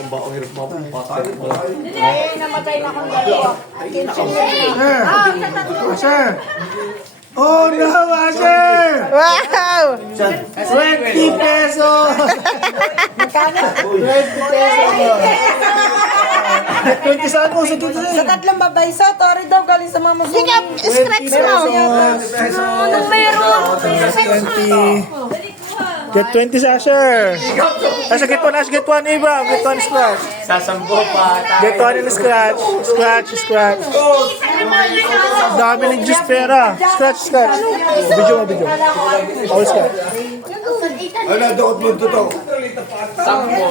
Ang hirap mabuhat. Namatay na akong dalawa. Asher! Oh no, Asher! Wow! 20 pesos! Magkano? 20 pesos! 20 saan mo? Sa Sa tatlong babae sa Tori daw galing sa mga musulo. Sige, scratch mo. Anong meron? 20. Get 20 sa Asher. Asher, get 1, Asher, get 1, Eva. Get 1 scratch. Sasampo pa. Get 1 in scratch. Scratch. Dami ng juice pera. Scratch. Video mo. All scratch. Wala, dokot mo ito. Sampo.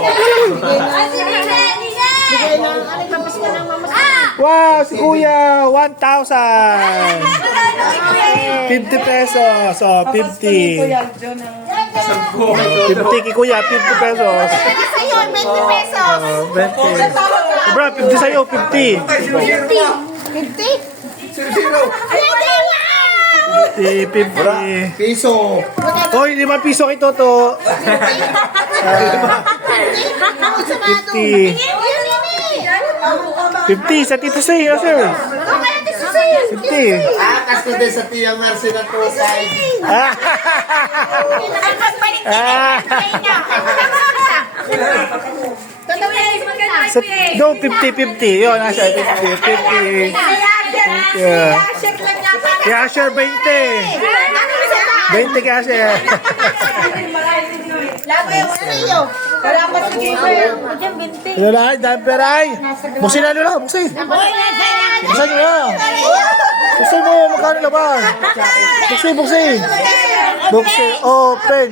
Wow, si Kuya, 1,000. 50 pesos. So, 50. 50 kay Kuya, 50 pesos. Sa'yo, 20 pesos. 20. Bro, 50 sa'yo, 50. 50? 50. Piso. Hoy, 5 piso kay Toto. 50. 50 sa Tito Say, sir. 50. Kasi din sa Tia Mercy na to. Ah. No, 50-50. Yun, nasa 50-50. Yeah. Kaya Asher, 20. 20 kay Asher. Wala pa si Giver. Lalaki, dami peray. Buksin na nila, buksin. Buksin nyo na. Buksin mo, magkano na ba? Buksin. Buksin, open.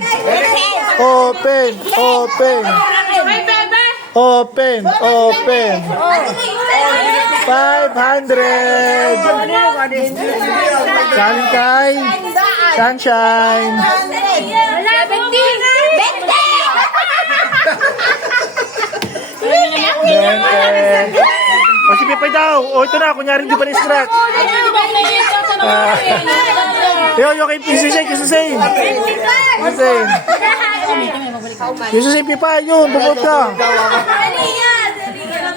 500. Galing kay Sunshine. 20. O si Pipay daw. O ito na, kunyari di pa na-scratch. Yo, kay Susay. Yung Susay Pipay, yun, bukod ka.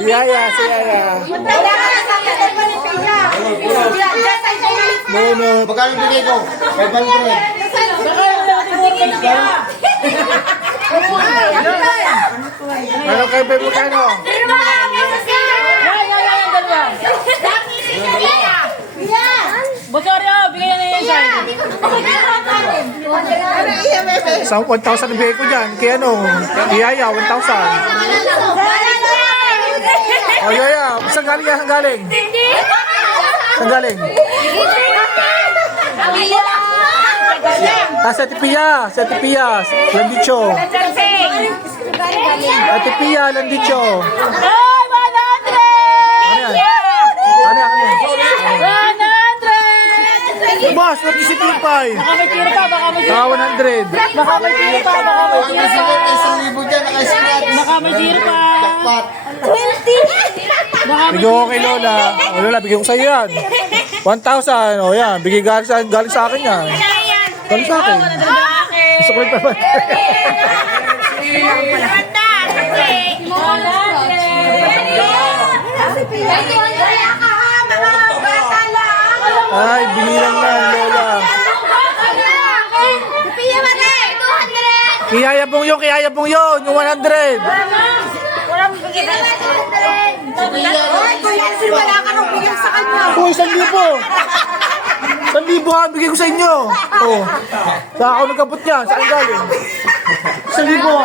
Si Yaya. No. Magkano bigay ko? 500. Ano kay Bebe Kano? Bosoryo, bigyan na yan siya. Sa 1,000 bigay ko dyan. Kaya ano? Yaya, 1,000. O Yaya, saan galing? Saan galing? Sa Tipia. Landicho. Tipia, Landicho. Ay, 100! Ano yan? 100! Boss, natin si Pipay. Baka may tiro pa, baka may tiro Saka pa. 100. Baka may tiro pa, baka may tiro pa. Isang libo dyan, naka-scratch. Baka may tiro pa. Jackpot. 20! Baka may Bigyan ko kay Lola. O Lola, bigyan ko sa'yo yan. 1,000. O yan, bigay galing sa akin yan. Galing sa akin. Gusto ko rin pa ba? Ay, binilang na, Lola. Kiyayabong yun, yung 100. Walang bigyan. Wala ka nang bigyan sa kanya. O, 1,000. 1,000 ha, bigay ko sa inyo. O, saan ako nagkabot niya? Saan galing? 1,000 ha.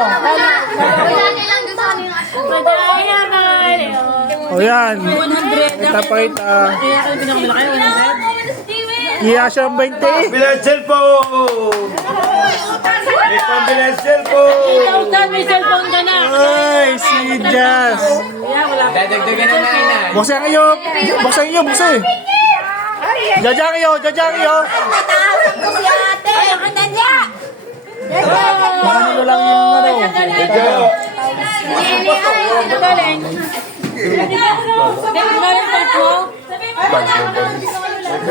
O yan. Kita. Kaya ka pinakabila kayo, 100? Kaya siya 20. Bilang cellphone! May pambilang cellphone! May cellphone ka na. Ay, si Jazz. Dadagdagan na nanay. Buksan kayo. Buksan. Jajang kayo. Ano lang yung ano. Galing.